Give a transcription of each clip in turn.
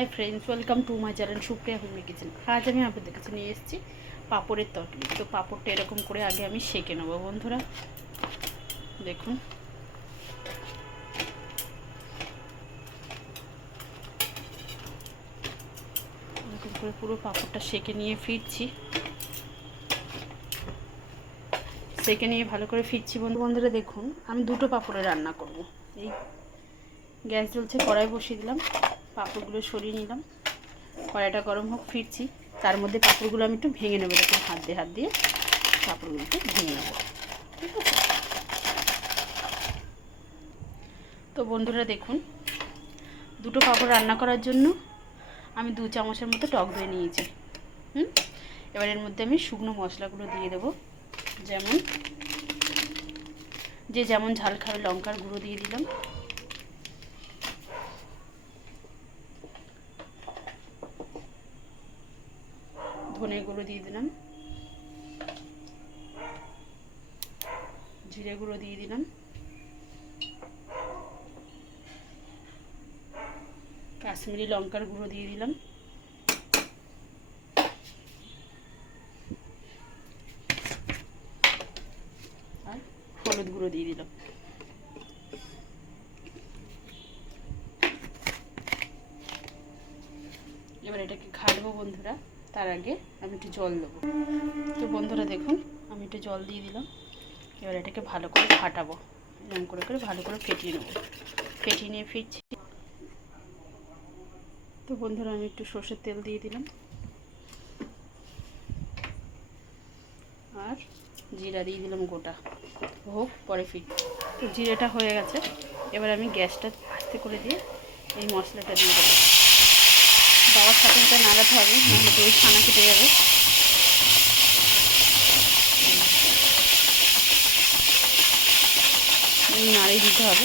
Hi friends, welcome to my channel Supriya homey kitchen. आज আমি আপনাদের কাছে নিয়ে এসেছি পাপড়ের তরকারি। তো পাপড়টা এরকম করে আগে আমি সেঁকে নেব বন্ধুরা। দেখুন এরকম করে পুরো পাপড়টা সেঁকে নিয়ে ফিরছি, সেঁকে নিয়ে ভালো করে ফিরছি বন্ধুরা। দেখুন আমি দুটো পাপড়ে রান্না করব। এই গ্যাস জ্বলছে, কড়াই বসিয়ে দিলাম, পাপড়গুলো সরিয়ে নিলাম, কড়াইটা গরম হোক, ফিরছি। তার মধ্যে পাপড়গুলো আমি একটু ভেঙে নেবো, দেখুন হাত দিয়ে পাপড়গুলোকে ভেঙে নেবো, ঠিক আছে। তো বন্ধুরা দেখুন, দুটো পাপড় রান্না করার জন্য আমি 2 চামচের মতো টক দই নিয়েছি। এবার এর মধ্যে আমি শুকনো মশলাগুলো দিয়ে দেবো, যেমন যে যেমন ঝাল খাবে, লঙ্কার গুঁড়ো দিয়ে দিলাম, ধনে গুঁড়ো দিয়ে দিলাম, জিরে গুঁড়ো দিয়ে দিলাম, কাশ্মীরি লঙ্কার গুঁড়ো দিয়ে দিলাম, আর হলুদ গুঁড়ো দিয়ে দিলাম। এবার এটাকে ঘাটবো বন্ধুরা। তার আগে আমি একটু জল দেবো। তো বন্ধুরা দেখুন আমি একটু জল দিয়ে দিলাম। এবার এটাকে ভালো করে ফাটাবো, এরকম করে ভালো করে ফেটিয়ে নেবো। ফেটিয়ে নিয়ে ফিরছি। তো বন্ধুরা আমি একটু সর্ষের তেল দিয়ে দিলাম, আর জিরা দিয়ে দিলাম গোটা, হোক পরে ফির। তো জিরেটা হয়ে গেছে, এবার আমি গ্যাসটা আস্তে করে দিয়ে এই মশলাটা দিয়ে দেবো। বাবার সাথে নাড়াতে হবে, নাহলে দই ছানা কেটে যাবে। নাড়িয়ে দিতে হবে,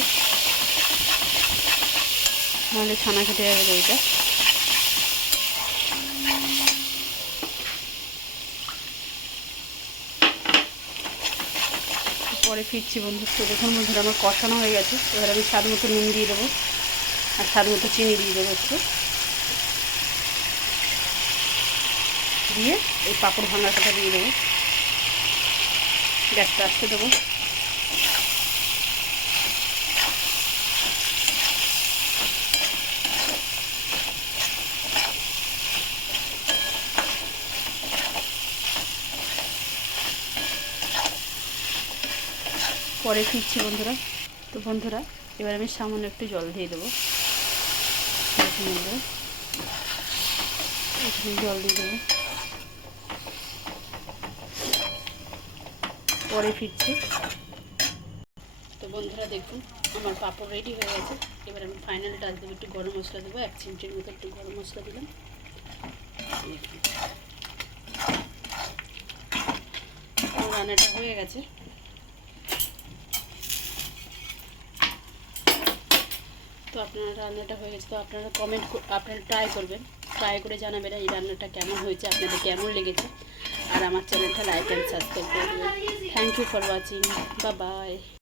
নাহলে ছানা কেটে যাবে দইটা। পরে ফিরছি বন্ধু। তো দেখুন বন্ধুরা আমার কষানো হয়ে গেছে। এবার আমি স্বাদ মতো নুন দিয়ে দেবো, আর স্বাদ মতো চিনি দিয়ে দেবো একটু, দিয়ে এই পাঁপড় ভাঙাটা দিয়ে দেবো। গ্যাসটা আসতে দেবো। পরে ফিরছি বন্ধুরা। তো বন্ধুরা এবার আমি সামান্য একটু জল দিয়ে দেবো, এখানে জল দিয়ে দেবো। পরে ফিরছি। তো বন্ধুরা দেখুন আমার পাঁপড় রেডি হয়ে গেছে। এবার আমি ফাইনাল টাচ দেবো, একটু গরম মশলা দেবো, 1 চিমটির মতো একটু গরম মশলা দিলাম। রান্নাটা হয়ে গেছে। তো আপনারা রান্নাটা হয়ে গেছে। তো আপনারা আপনারা ট্রাই করবেন, ট্রাই করে জানাবেন এই রান্নাটা কেমন হয়েছে, আপনাদের কেমন লেগেছে। আর আমার চ্যানেলটা লাইক অ্যান্ড সাবস্ক্রাইব করে দেবেন। Thank you for watching, bye by.